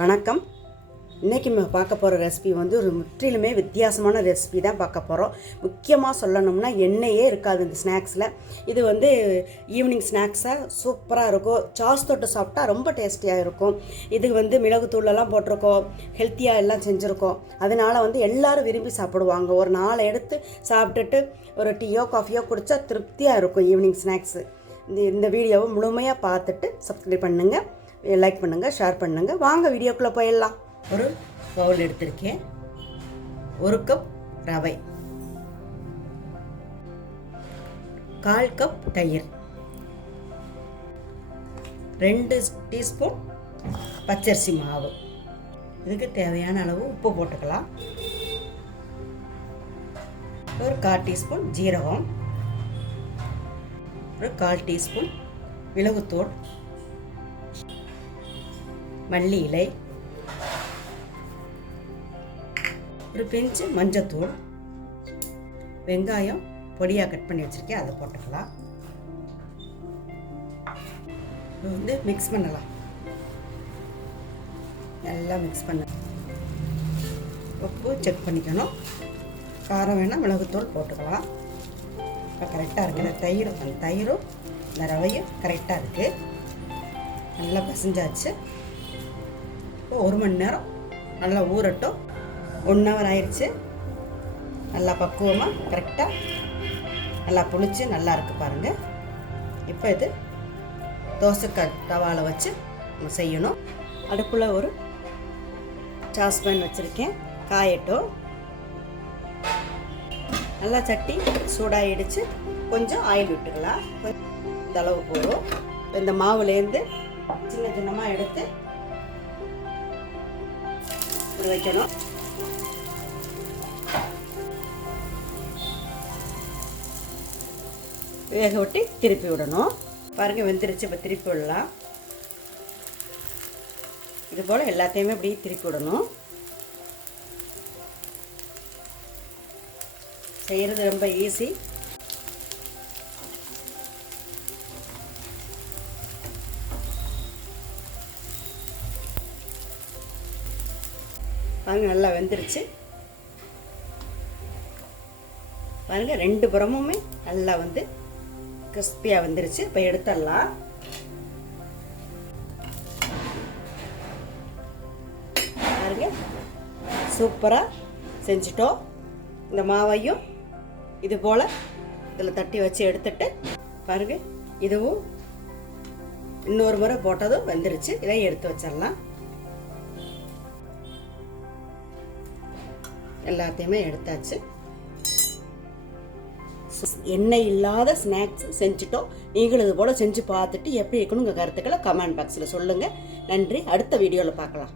வணக்கம். இன்றைக்கி நம்ம பார்க்க போகிற ரெசிபி வந்து ஒரு முற்றிலுமே வித்தியாசமான ரெசிபி தான் பார்க்க போகிறோம். முக்கியமாக சொல்லணும்னா எண்ணெயே இருக்காது இந்த ஸ்நாக்ஸில். இது வந்து ஈவினிங் ஸ்நாக்ஸாக சூப்பராக இருக்கும். சாஸ் தொட்டு சாப்பிட்டா ரொம்ப டேஸ்டியாக இருக்கும். இது வந்து மிளகுத்தூளெல்லாம் போட்டிருக்கோம், ஹெல்த்தியாக எல்லாம் செஞ்சுருக்கோம். அதனால் வந்து எல்லோரும் விரும்பி சாப்பிடுவாங்க. ஒரு 4 எடுத்து சாப்பிட்டுட்டு ஒரு டீயோ காஃபியோ குடித்தா திருப்தியாக இருக்கும் ஈவினிங் ஸ்நாக்ஸு. இந்த வீடியோவை முழுமையாக பார்த்துட்டு சப்ஸ்கிரைப் பண்ணுங்கள், லைக் பண்ணுங்கள், ஷேர் பண்ணுங்கள். வாங்க வீடியோக்குள்ளே போயிடலாம். ஒரு பவுல் எடுத்திருக்கேன். 1 கப் ரவை, 1/4 கப் தயிர், 2 டீஸ்பூன் பச்சரிசி மாவு, இதுக்கு தேவையான அளவு உப்பு போட்டுக்கலாம். ஒரு 1/4 டீஸ்பூன் ஜீரகம், ஒரு 1/4 டீஸ்பூன் மிளகுத்தூள், மல்லி இலை, ஒரு பிஞ்சு மஞ்சத்தூள், வெங்காயம் பொடியாக கட் பண்ணி வச்சுருக்கேன், அதை போட்டுக்கலாம். இது வந்து மிக்ஸ் பண்ணலாம். நல்லா மிக்ஸ் பண்ண உப்பு செக் பண்ணிக்கணும். காரம் வேணால் மிளகுத்தூள் போட்டுக்கலாம். இப்போ கரெக்டாக இருக்குது. அந்த தயிரும் இந்த ரவையும் கரெக்டாக இருக்குது. நல்லா பசஞ்சாச்சு. இப்போ 1 மணி நேரம் நல்லா ஊறட்டும். 1 ஹவர் ஆயிடுச்சு. நல்லா பக்குவமாக கரெக்டாக நல்லா புளிச்சு நல்லா இருக்குது பாருங்கள். இப்போ இது தோசைக்கல் தவாவில் வச்சு நம்ம செய்யணும். அடுப்பில் ஒரு சாஸ்பேன் வச்சுருக்கேன், காயட்டும். நல்லா சட்டி சூடாகிடுச்சு. கொஞ்சம் ஆயில் விட்டுக்கலாம். இந்த அளவு போதும். இந்த மாவுலேருந்து சின்ன சின்னமாக எடுத்து வைக்கணும். வேக விட்டு திருப்பி விடணும். பாருங்கள் வெந்துருச்சு. இப்போ திருப்பி விடலாம். இது போல் எல்லாத்தையுமே இப்படி திருப்பி விடணும். செய்கிறது ரொம்ப ஈஸி. பாருங்கள் நல்லா வெந்துருச்சு. பாருங்கள் 2 புறமுமே நல்லா வந்து கிறிஸ்பியாக வந்துருச்சு. இப்போ எடுத்துடலாம். பாருங்க சூப்பராக செஞ்சிட்டோம். இந்த மாவையும் இது போல் இதில் தட்டி வச்சு எடுத்துட்டு பாருங்கள், இதுவும் இன்னொரு முறை போட்டதும் வெந்துருச்சு. இதை எடுத்து வச்சிடலாம். எல்லாத்தையுமே எடுத்தாச்சு. எண்ணெய் இல்லாத ஸ்நாக்ஸ் செஞ்சுட்டோம். நீங்களும் இது போல் செஞ்சு பார்த்துட்டு எப்படி இருக்குன்னு உங்கள் கருத்துக்களை கமெண்ட் பாக்ஸில் சொல்லுங்கள். நன்றி. அடுத்த வீடியோவில் பார்க்கலாம்.